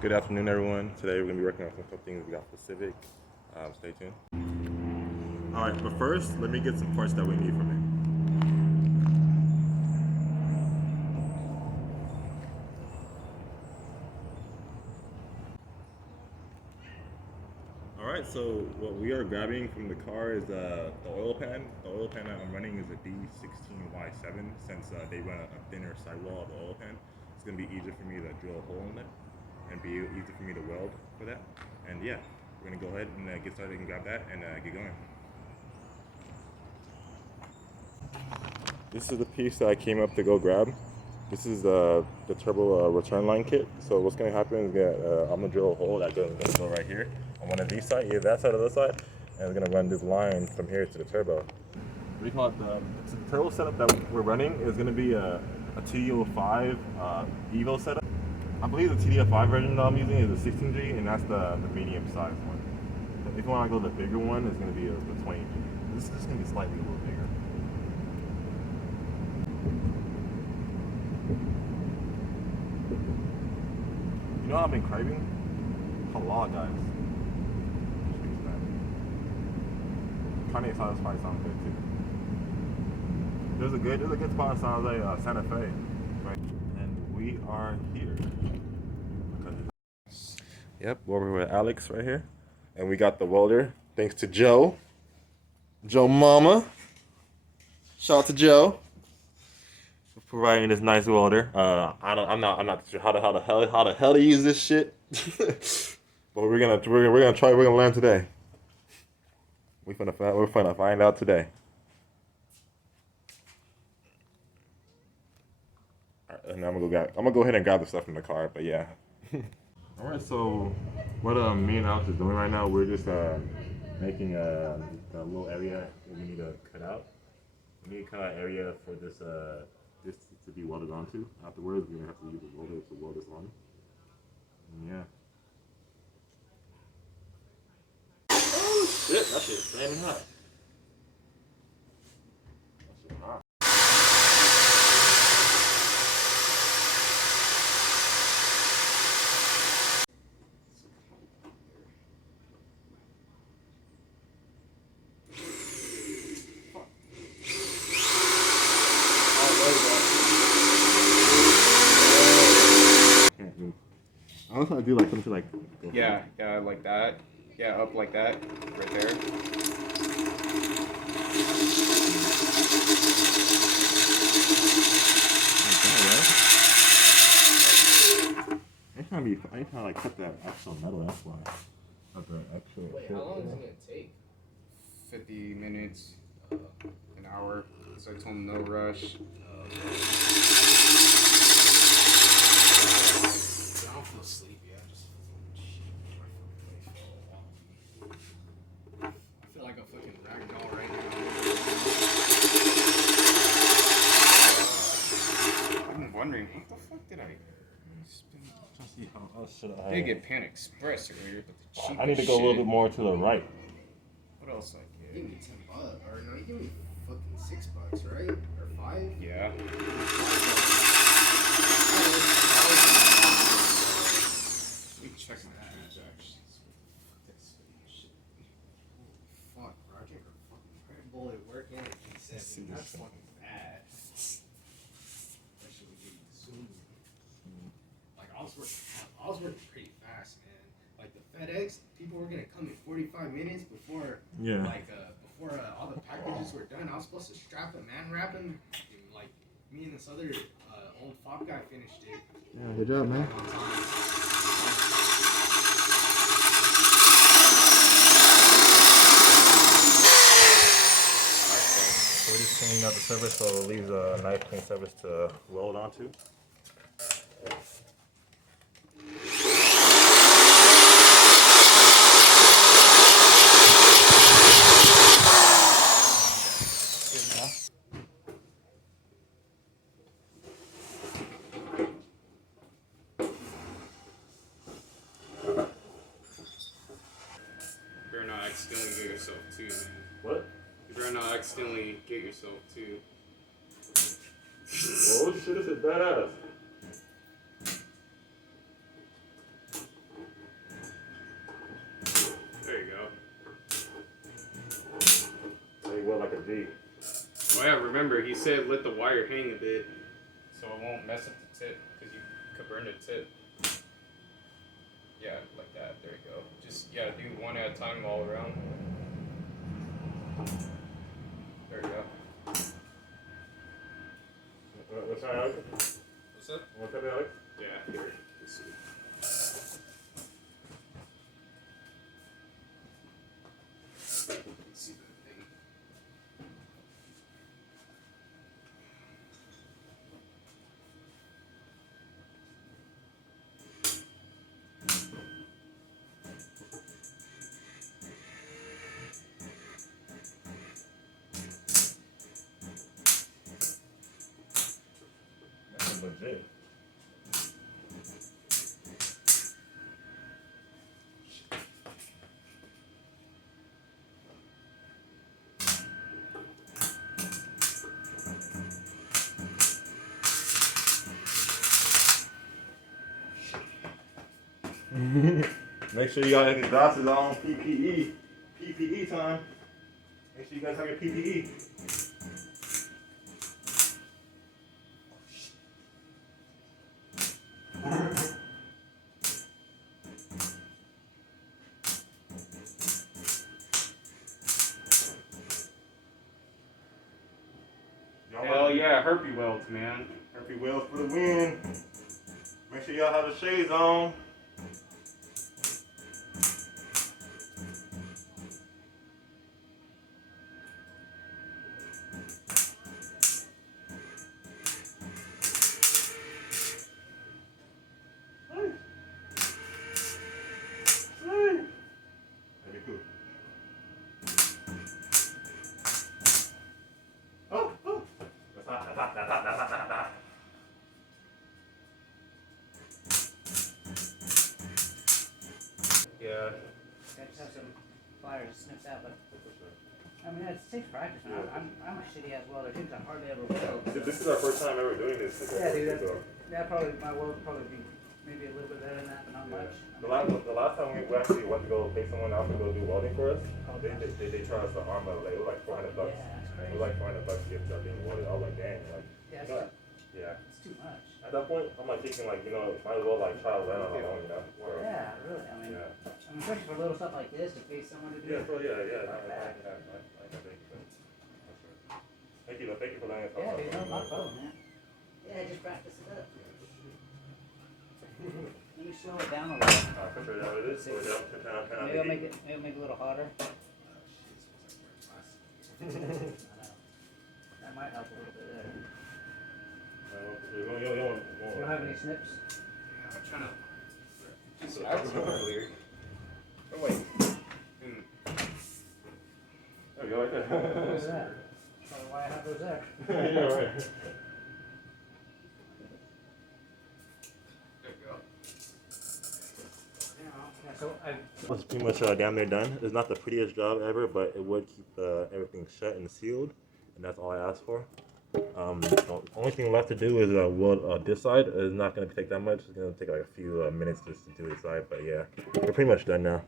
Good afternoon, everyone. Today we're going to be working on some things we got specific. Stay tuned. Alright, but first, let me get some parts that we need from it. Alright, so what we are grabbing from the car is the oil pan. The oil pan that I'm running is a D16Y7. Since they run a thinner sidewall of the oil pan, it's going to be easier for me to drill a hole in it and be easier for me to weld for that. And yeah, we're going to go ahead and get started and grab that and get going. This is the piece that I came up to go grab. This is the turbo return line kit. So what's going to happen is I'm going to drill a hole that's going to go right here on one of these sides, either that side or this side, and it's going to run this line from here to the turbo. What do you call it? The turbo setup that we're running is going to be a TD05 Evo setup. I believe the TD05 version that I'm using is a 16G, and that's the medium size one. If you want to go the bigger one, it's going to be the 20G. This is just going to be slightly a little bigger. You know what I've been craving? Halal, guys. Carne asada probably sounds good too. There's a good spot in San Jose, Santa Fe, right? And we are here. Yep, we're over with Alex right here, and we got the welder. Thanks to Joe Mama. Shout out to Joe for providing this nice welder. I'm not sure how the hell to use this shit, but we're gonna learn today. We're finna find out today. All right, and I'm gonna go ahead and grab the stuff from the car. But yeah. All right. So what me and Alex is doing right now, we're just making a little area that we need to cut out. We need to cut out area for this to be welded onto. Afterwards, we're gonna have to use a welder to weld this on. And yeah. Oh shit! That shit's flaming hot. That shit hot. I was trying to do like something like. Yeah, like that. Yeah, up like that, right there. I ain't trying to like cut that actual metal. That's why. Not the actual. Wait, how long is it gonna take? 50 minutes, an hour. So I told him no rush. I don't feel sleepy. I just I feel like a fucking ragdoll right now. I've been wondering, what the fuck did I spend? I did get Pan Express earlier, but the cheapest I need to go a little bit more to the right. What else I get? Give me $10, or no, you give me fucking $6, right? Or 5? Yeah. We check my transactions. Fuck, bro. I can't go fucking Red Bull at work and that's fucking bad. That shit would give you soon. Like, I was working pretty fast, man. Like, the FedEx, people were gonna come in 45 minutes before, before all the packages were done. I was supposed to strap them and wrap them. And, like, me and this other old FOB guy finished it. Yeah, good job, man. So we're just cleaning out the surface so it leaves a nice clean surface to weld onto. You better not accidentally get yourself too, man. What? You better not accidentally get yourself too. Oh shit, this is badass. legit. Oh yeah, remember he said let the wire hang a bit, so it won't mess up the tip, because you could burn the tip. Yeah, like that. There you go. Just do one at a time all around. There you go. What's that, Alex? What's that? What's that, Alex? Yeah, here. Let's see. Let's see the thing. That's legit. Make sure you got your glasses on. PPE. PPE time. Make sure you guys have your PPE. Hell yeah, herpy welds, man. Herpy wheels for the win. Make sure y'all have the shades on. That'd be cool. Oh, oh. That's hot, that's hot, that's hot, that's hot, that's hot. Yeah. Got to have some pliers snipped out, but I mean, it takes practice. Man. I'm a shitty ass welder too, 'cause I hardly ever weld. So. This is our first time ever doing this. Yeah, dude. Probably my weld would probably be maybe a little bit better than that, but not much. The last time we actually went to go pay someone else to go do welding for us, they charged us the arm of it was like $400. Yeah, that's It crazy. was like $400 to get stuff being welded. I was like, dang, like, Yeah, you know, yeah. it's too much. At that point, I'm like thinking like, might as well like try to learn on my own, Or, Yeah, really. I mean, especially for little stuff like this, to pay someone to do Yeah, it. so yeah. Like that. Thank you for letting us Yeah, talk dude, about no it. problem, man. Yeah, just practice it up. Let me slow it down a little. For sure, that it is. Slow it down, turn on Maybe the I'll make heat. it a little hotter. I know. That might help a little bit there. You You don't have any snips? Yeah, I'm trying to do some outside earlier. Oh, wait. Hmm. There we go, right there. Look at that. Probably why I have those there. Yeah, right. There you go. Yeah, so It's pretty much damn near done. It's not the prettiest job ever, but it would keep everything shut and sealed, and that's all I asked for. The only thing left to do is weld this side. It's not going to take that much. It's going to take like a few minutes just to do this side, but yeah, we're pretty much done now.